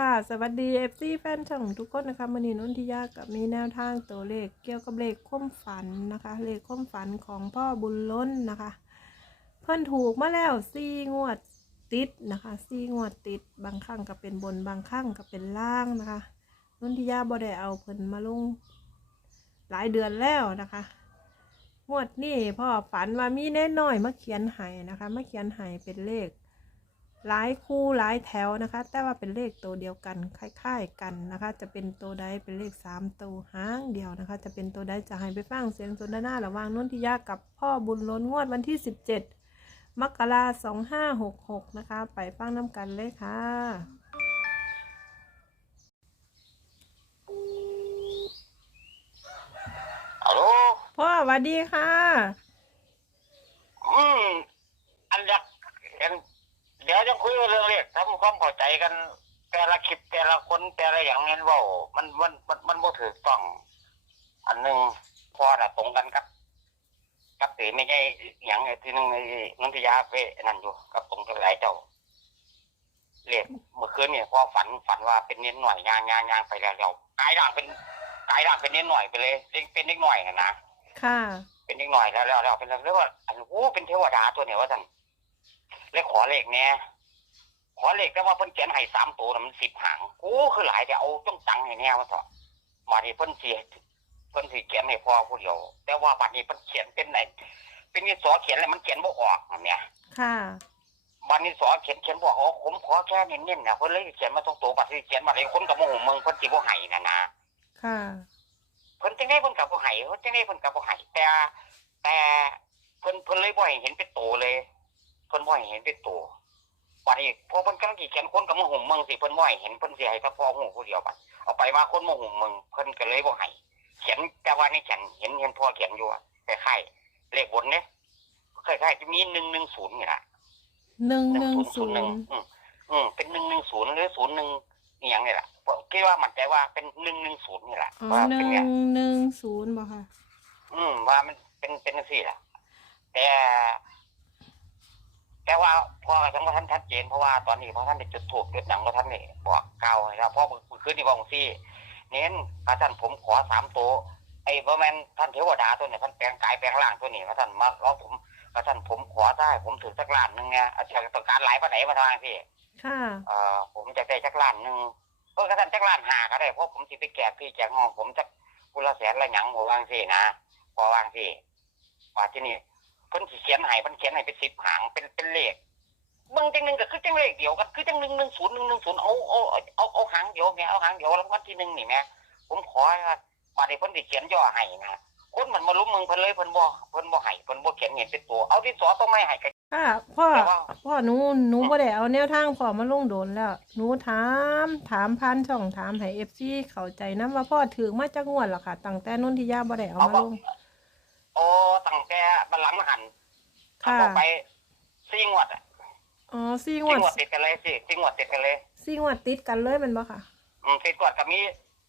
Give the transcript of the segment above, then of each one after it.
ค่ะ สวัสดี FC แฟนช่องทุกคนนะคะมันนี้นนทิยากับมีแนวทางตัวเลขเกี่ยวกับเลขค้มฝันนะคะ เลขค้มฝันของพ่อบุญล้นนะคะ เพิ่นถูกมาแล้วสี่งวดติดนะคะสี่งวดติดบางครั้งก็เป็นบนบางครั้งก็เป็นล่างนะคะนนทิยาบ่ได้เอาเพิ่นมาลงหลายเดือนแล้วนะคะงวดนี้พ่อฝันว่ามีแน่น้อยมาเขียนให้นะคะมาเขียนให้เป็นเลข หลายคู่หลายแถวนะคะ แต่ว่าเป็นเลขตัวเดียวกันคล้ายๆกันนะคะ จะเป็นตัวใดเป็นเลขสามตัวหางเดียวนะคะ จะเป็นตัวใดจะให้ไปฟังเสียงสนทนาระหว่างนนทิยากับพ่อบุญล้นงวดวันที่สิบเจ็ดมกราสองห้าหกหกนะคะ ไปฟังน้ำกันเลยค่ะฮัลโหลพ่อสวัสดีค่ะ อืมอันอยาก เห็นเดี๋ยวจะคุยเรื่องเลขทำความเข้าใจกัน แต่ละคลิปแต่ละคนแต่ละอย่างเงี้ยว่ามันมันมันมันบ่ถูกต้อง อันหนึ่งพอน่ะตรงกันกับกับตีไม่ใช่อย่างไอ้ที่หนึงไอ้นันทยาไปนั่นอยู่กับตรงกับหลายเจ้าเลขเมื่อคืนเนี่ยพอฝันฝันว่าเป็นเน้นหน่อยยางยางยางไปแล้วแล้วกลายร่างเป็นกลายร่างเป็นเน้นหน่อยไปเลยเป็นเป็นเล็กหน่อยนะนะค่ะ เป็นนิดหน่อยแล้วแล้วแล้วเป็นเรียกว่าอันโอ้เป็นเทวดาตัวเนี่ยว่าท่าน เลยขอเลขเนี่ยขอเลขแต่ว่าเพิ่นเขียนให้สามตัวน่ะมันสิบหางโอ้คือหลายแต่เอาจ้องตังให้แน่ว่าเถอะมาดิเพิ่นสิเพิ่นสิเขียนให้พ่อผู้เดียว แต่ว่าบัดนี้เพิ่นเขียนเป็นไหนเป็นนี่สอเขียนอะไรมันเขียนบ่ออกอันเนี่ยค่ะ บัดนี้สอเขียนเขียนบ่ออกผมขอแค่เน้นๆนะเพิ่นเลยเขียนมาตรงตัวบัดนี้เขียนมาเลยคนกับโมโหเมืองเพิ่นสิบ่ให้นะนะค่ะเพิ่นจังได้เพิ่นกับบ่ให้เพิ่นจังได้เพิ่นกับบ่ให้แต่แต่เพิ่นเพิ่นเลยบ่ให้เห็นเป็นตัวเลยเพิ่นบ่ให้เห็นเป็นตัววันนี้พอเพิ่นกำลังสิเขียนคนกับมาหุ่มเมืองสิเพิ่นบ่ให้เห็นเพิ่นสิให้แต่พอหูผู้เดียวบัดเอาไปมาคนมาหุ่มเมืองเพิ่นก็เลยบ่ให้เขียนแต่ว่านี่เขียนเห็นเห็นพอเขียนอยู่อะคล้ายๆเลขบนเนี่ยคล้ายๆจะมี110นี่ล่ะหนึ่งหนึ่งศูน1001ย์อืมอืมเป็น110หรือ01นี่หยังนี่ล่ะคิดว่ามั่นใจว่าเป็น110นี่ล่ะอ๋อว่าหเป็นนึ่งเนี่ยหนึ่งศูนย์บ่ค่ะ อืมว่ามันเป็นเป็นสี่แหละแต่ แต่ว่าพอทั้งว่าท่านชัดเจนเพราะว่าตอนนี้พอท่านได้จุดถูกจุดหนังว่าท่านนี่บอกเก่าให้เราเพราะเมื่อคืนที่บอกซี่ เน้นพระท่านผมขอสามตัวไอ้พระแมนท่านเทวดาตัวเนี่ยท่านแปลงกายแปลงร่างตัวนี้พระท่านมาร้องผมพระท่านผมขอได้ผมถือสักล้านหนึ่งเนี่ยอาจารย์ต้องการหลายปานไหนมาทางพี่ค่ะเอ่อผมจะได้จักล้านหนึ่งเออกระท่านจักล้านหาก็ได้เพราะผมสิไปแจกพี่แจกน้องผมจักกุละแสนละหยังผมวางสินะพอวางสิว่าที่นี่เพิ่นสิเขียนให้เพิ่นเขียนให้เป็นสิบหางเป็นเป็นเลขเบางจังหนึ่งก็คือจังเลขเดียวกันคือจังหนึ่งหนึ่งศูนย์หนึ่งหนึ่งศูนย์เอาเอาเอาเอาหางเดียวแม่เอาหางเดียวรางวัลที่หนึ่งนี่แม่ผมขอว่ามาได้เพิ่นสิเขียนย่อให้นะคนมันมาลุ้มมึงเพิ่นเลยเพิ่นบ่เพิ่นบ่ให้เพิ่นบ่เขียนเห็นเป็นตัวเอาที่สอต้องไม่ให้ก็ค่ะพ่อแต่ว่าพ่อหนูหนูบ่ได้เอาแนวทางพ่อมาลงโดนแล้วหนูถามถามพันช่องถามให้เอฟซีเข้าใจนะว่าพ่อถือมาจากงวดหรอค่ะตั้งแต่นนทิยาบ่ได้เอามาลงโอ้ตั้ง แต่บัลลังก์หันค่ะ บอกไปสี่งวดอะอ๋อสี่งสี่วดงวดติดกันเลยสิสี่งวดติดกันเลยสี่งวดติดกันเลยแมันบ่ค่ะ อืมสี่งวดก็มี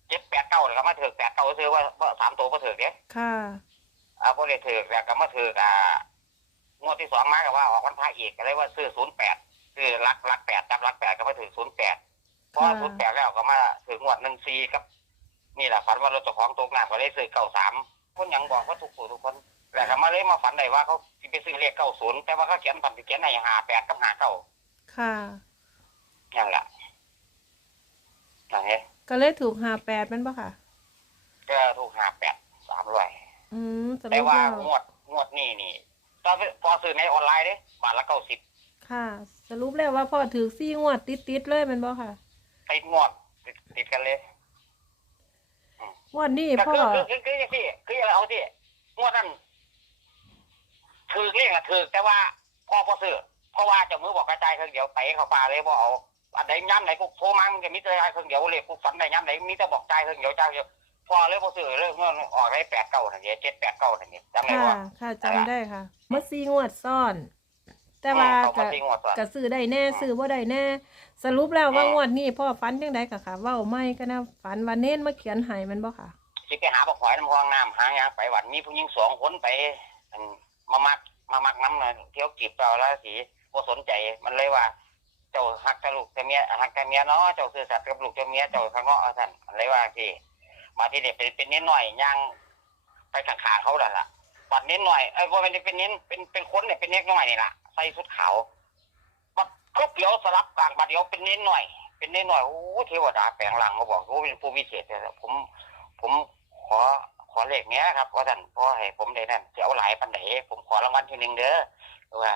เจ็ดแปดเก้าเลยก็มาถือแปดเก้าซื้อว่าว่าสามตัวก็ถือเนี้ยค่ะ อ่าพอได้ถือแล้วก็มาถืออ่างวดที่สองมาก็ว่าออกวันพระอีกก็เลยว่าซื้อศูนย์แปดซื้อรักรักแปดจับรักแปดก็มาถือศูนย์แปดพอค่ะ ศูนย์แปดแล้วก็มาถืองวดหนึ่งสี่กับ นี่แหละฝันว่ารถเจ้าของตกน้ำก็เลยซื้อเก้าสามคนหยังบอกว่าทุกผู้ทุกคน แล้วก็มาเลยมาฝันได้ว่าเขาสิไปซื้อเลขเก้าศูนย์แต่ว่าเขาเขียนฝันสิเขียนในหาแปดกับหาเก้าค่ะ นั่นแหละนั่นไงก็เลยถูกหาแปดแมันบ่ค่ะ ก็ถูกหาแปดสามร้อยอืมสแต่รุปว่าแล้วงวดงวดนี่นี่ตอนพอซื้อในออนไลน์เด้บาทละเก้าสิบค่ะ สรุปแล้วว่าพ่อถือสี่งวดติดติดๆเลยแมันบ่ค่ะติดงวดติดติดกันเลยงวดนี้ก็พ่อคือคือคือคืออย่างที่คืออย่างเอาที่งวดนั้น ถือเลขอะถือแต่ว่าพ่อพอซื้อเพราะว่าเจะมือบอกกระจายเครื่องเดียวไปเขาปลาเลยบอกเอาอันไหนย้ำไหนกูโทรมามันจะมีแต่เครื่องเดียวเลยกูฝันไหนย้ำไหนมีแต่บอกใจายเครื่องเดียวใจายเดียวพอเลยพอซื้อเลยเงินออกได้แปดเก้าทันทีเจ็ดแปดเก้าทันทีจำได้ค่ะ ว่า ค่ะจำได้ค่ะเมื่อสี่งวดซ่อน แต่ว่าเขาก็มาตีงวดก่อนก็ซื้อได้แน่ซื้อบ่ได้แน่ สรุปแล้วว่าอืมงวดนี้พ่อฝันจังไดก็ค่ะ เว้าไม่ก็นะฝันว่าเน้นมาเขียนให้แมันบ่ค่ะ สิไปหาบอกหอยน้ำคลองน้ำหางยางไปหวันมีผู้หญิงสองคนไปอัน มามักมามักน้ำเลยเที่ยวจีบเราแล้วสีบ่สนใจมันเลยว่า เจ้าหักกับลูกแต่เมียหักแต่เมียเนาะเจ้าคือสัตว์กับลูกแต่เมียเจ้าข้างนอกเอาท่านอะไรว่าที่มาที่เด็กเป็นเป็นนิดหน่อยย่างไปข้างๆเขาแล้วล่ะปัดนิดหน่อยไอ้ยว่เป็นเป็นนิดเป็นเป็นคนเนี่ยเป็นเล็กน้อยนี่ล่ะใส่ชุดขาวบัดครบเดียวสลับกลางบัดเดียวเป็นนิดหน่อย เป็นนิดหน่อยโอ้เทวดาแปลงร่างมาบอกว่าเป็นผู้วิเศษเลยผมผมขอ ขอเลขเนี้ยครับว่าท่านพ่อให้ผมได้นั่นจะเอาหลายปันไหนผมขอรางวัลที่หนึ่งเด้อว่า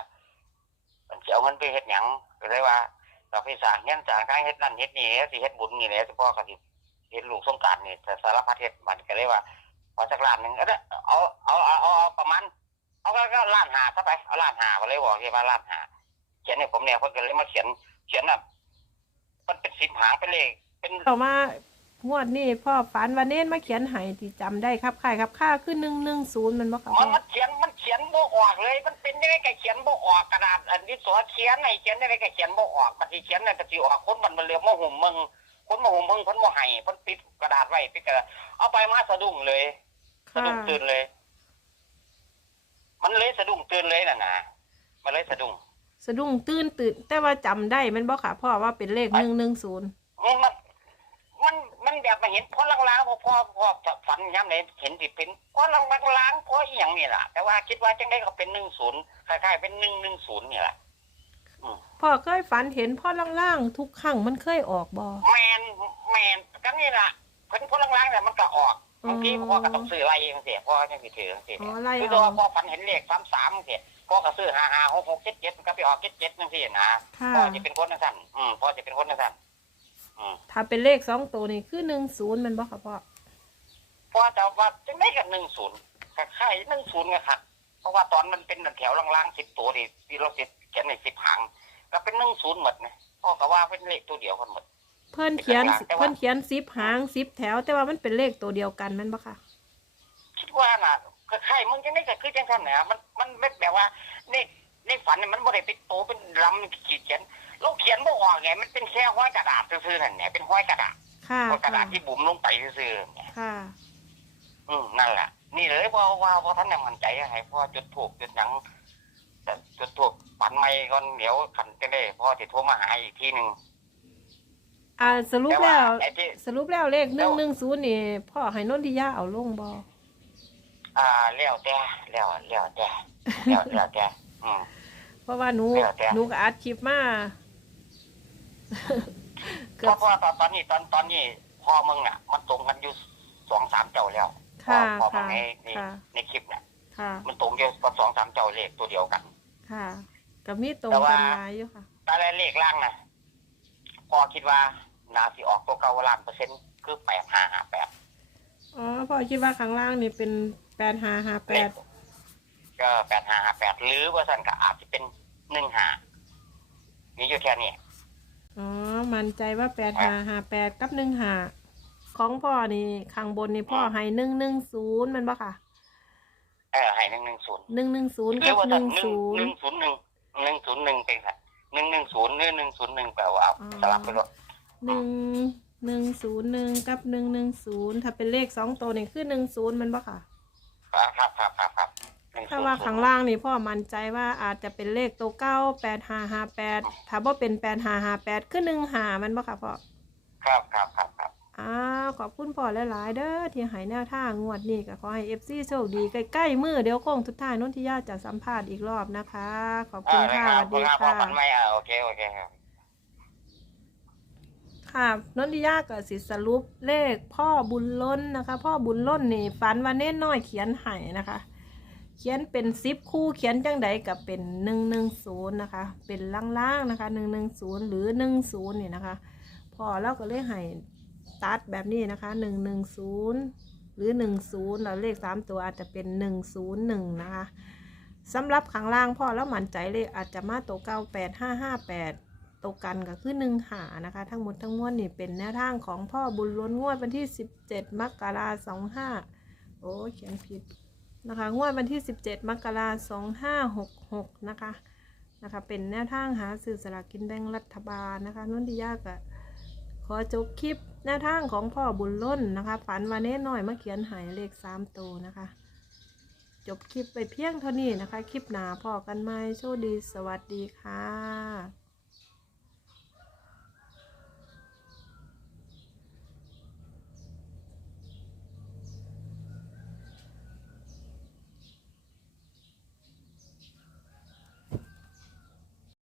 มันจะเอาเงินไปเฮ็ดหยังก็เลยว่าเราไปสร้างเงี้ยสร้างทางเฮ็ดนั่นเฮ็ดนี่สิเฮ็ดบุญนี่แหละเฉพาะก็สิเฮ็ดลูกสงการนี่แต่สารพัดเฮ็ดมันก็เลยว่าขอสักล้านหนึ่งเอาเอเอาเอาเอาเอาประมาณเอาก็ก็ล้านหาซะไปเอาล้านหาก็เลยบอกที่ว่าล้านหาเขียนให้ผมเนี่ยเพิ่นก็เลยมาเขียนเขียนน่ะมันเป็นสิบหางเป็นเลขเป็นเข้ามา งวดนี้พ่อฝันว่าเน้นมาเขียนให้ที่จำได้ครับค่ายครับค่าคือหนึ่งหนึ่งศูนย์มันบ่ค่ะมัพ่นอมันเขียนมันเขียนบ่ออกเลย มันเป็นยังไงก็เขียนบ่ออกกระดาษอันที่สอเขียนให้เขียนยังไงก็เขียนบ่ออกบัดนี้เขียนน่ะก็สิออกคนมันมันเหลือมาหุ่มมึงคนมาหุ่มมึงคนบ่ให้คนปิดกระดาษไว้ปิดกระดาษเอาไปมาสะดุ้งเลย สะค่ะดุ้งตื่นเลย มันเลยสะดุ้งตื่นเลยน่ะนะมันเลยสะดุ้ง สะดุ้งตื่นตื่นแต่ว่าจำได้แมันบ่ค่ะพ่อว่าเป็นเลขหนึ่งหนึ่งศูนย์มัน มันมันแบบมาเห็นพอลางๆพอพอพอฝันย้ำเลยเห็นสิเป็นพอลางๆพออีหยังนี่ล่ะแต่ว่าคิดว่าจังได๋ก็เป็น10คล้ายๆเป็น110นี่ล่ะพ่อเคยฝันเห็นพ่อล่างๆทุกครั้งมันเคยออกบ่แมนแมนกันนี่ล่ะเพิ่นพลางๆเนี่ยมันก็ออกอืมบางทีพ่อก็ต้องซื้ออะไรเองเสียพ่อยังสิถือจังซี่อ๋อไล่คือเอาตัวพ่อฝันเห็นเลข33เสียพ่อก็ซื้อ55 66 77มันก็ไปออก77จังซี่นะค่ะพ่อจะเป็นคนจังซั่นอืมพ่อจะเป็นคนจังซั่น อืมถ้าเป็นเลขสองตัวนี่คือหนึ่งศูนย์มันบ่ค่ะพ่อพ่อจะว่าจังได๋ก็10คล้ายๆ10ก็ครับเพราะว่าตอนมันเป็นแถวล่างๆ10ตัวที่ที่เราสิเขียนใน10หางก็เป็น10หมดนะพ่อก็ว่าเป็นเลขตัวเดียวกันหมด เพิ่นเขียนแต่ว่า เพิ่นเขียนสิบหางสิบแถว แต่ว่ามันเป็นเลขตัวเดียวกันแมันบ่ค่ะ คิดว่าน่ะก็ใครมึงจะไม่เกิดขึ้นจังท่านนะมันมันไม่แบบว่าในในฝันเนี่ยมันบ่ได้เป็นโตเป็นลำขีดเขียน เราเขียนบ่ออกไงมันเป็นแค่ห้อยกระดาษซื่อๆนั่นแหละเป็นห้อยกระดาษค่ะห้อยกระดาค่ะษที่บุ๋มลงไปซื่อๆเนี่ยค่ะอืมนั่นแหละนี่เลยพอว่าพอท่านยังมั่นใจให้พ่อจุดถูกจุดหยังแต่จุดถูกปันไม่ก่อนเดี๋ยวขันจะได้พ่อจะโทรมาหาอีกทีหนึ่งอ่าสรุปแต่ว่าแล้ว ไอ้ที่สรุปแล้วเลขหแล้นึ่งวหนึ่งศูนย์นี่พ่อให้นนทิยาเอาลงบ่อ่าแล้วแต่แล้วแล้วแต่แล้วแล้วแต่อืมเพราะว่าหนูแล้วแต่ หนูก็อัดคลิปมา เกืเพอบราะว่าตอนตอนนี้ตอนตอนนี้พ่อมึงอะ มันตรงกันอยู่สองสามเจ้าแล้วค่ะพ่อมึค่ะงในในค่ะในคลิปเนี่ยค่ะมันตรงเดียวกับสองสามเจ้าเลขตัวเดียวกัน ค่ะกับมีตรงแต่ว่ากันหลายอยู่ค่ะแต่เลขล่างนะพ่อคิดว่านาสิออกตัวเก่าล้านเปอร์เซ็นต์คือแปดห้าห้าแปดอ๋อพ่อคิดว่าข้างล่างนี่เป็นแปดห้าห้าแปเลดขก็แปดห้าห้าแปดหรือว่าสั่นก็อาจจะเป็นหนึ่งห้ามีอยู่แค่นี้ อ๋อ มั่นใจว่าแปดห้าห้าแปดกับหนึ่งห้าของพ่อนี่ข้างบนนี่พ่อให้หนึ่งหนึ่งศูนย์มันบ่ค่ะเออให้หนึ่งหนึ่งศูนย์หนึ่งหนึ่งศูนย์หรืกัอบว่าหสั่นนึ่งหนึ่งศูนหย์นึ่งศูนย์หนึ่งหนึ่งศูนย์หนึ่งเป็นค่ะหนึ่งหนึ่งศูนย์หรือหนึ่งศูนย์หนึ่งแปลว่าเอาอ๋อสลับไปเลยหนึ่งหนึ่งศูนย์หนึ่งกับหนึ่งหนึ่งศูนย์ถ้าเป็นเลขสองตัวนี่คือหนึ่งศูนย์มันบ่ค่ะครับครับครับครับ100 ถ้าว่าข้างล่างนี่พ่อมั่นใจว่าอาจจะเป็นเลขตัวเก้าแปดห้าห้าแปดถ้าว่าเป็นแปดห้าห้าแปดคือหนึ่งหามันบ่ค่ะพ่อครับครับครับครับอ้าวขอบคุณพ่อหลาย ๆ เด้อที่ให้แนวทางงวดนี้ก็ขอให้เอฟซีโชคดีใกล้ๆมือเดี๋ยวโค้งทุดท้ายนนทิยาจะสัมภาษณ์อีกรอบนะคะ ขอบคุอ่าณได้ค่ะคสรับวัสดีครับพอค่ะมันไม่อ่าโอเคโอเคครับค่ะนนทิยาก็สิสรุปเลขพ่อบุญล้นนะคะ พ่อบุญล้นนี่ฝันว่าเน้นน้อยเขียนให้นะคะ เขียนเป็นซิปคู่เขียนจังใดกับเป็นหนึ่งหนึ่งศูนย์นะคะ เป็นล่างๆนะคะหนึ่งหนึ่งศูนย์หรือหนึ่งศูนย์นี่นะคะ พอเราก็เลยให้ตัดแบบนี้นะคะหนึ่งหนึ่งศูนย์หรือหนึ่งศูนย์แล้วเลขสามตัวอาจจะเป็นหนึ่งศูนย์หนึ่งนะคะสำหรับข้างล่างพ่อแล้วมั่นใจเลยอาจจะมาตัวเก้าแปดห้าห้าแปดตัวกันก็คือหนึ่งหานะคะ ทั้งหมดทั้งมวลนี่เป็นแนวทางของพ่อบุญล้นงวดวันที่สิบเจ็ดมกราสองห้าโอ้เขียนผิด นะคะงวดวันที่ 17 มกราคม2566 นะคะนะคะเป็นแนวทางหาสื่อสลากกินแบ่งรัฐบาลนะคะนุ่นที่ยากอะขอจบคลิปแนวทางของพ่อบุญล้นนะคะฝันวันนี้หน่อยมาเขียนหายเลข3ตัวนะคะจบคลิปไปเพียงเท่านี้นะคะ คลิปหนาพอกันไหมโชคดีสวัสดีค่ะ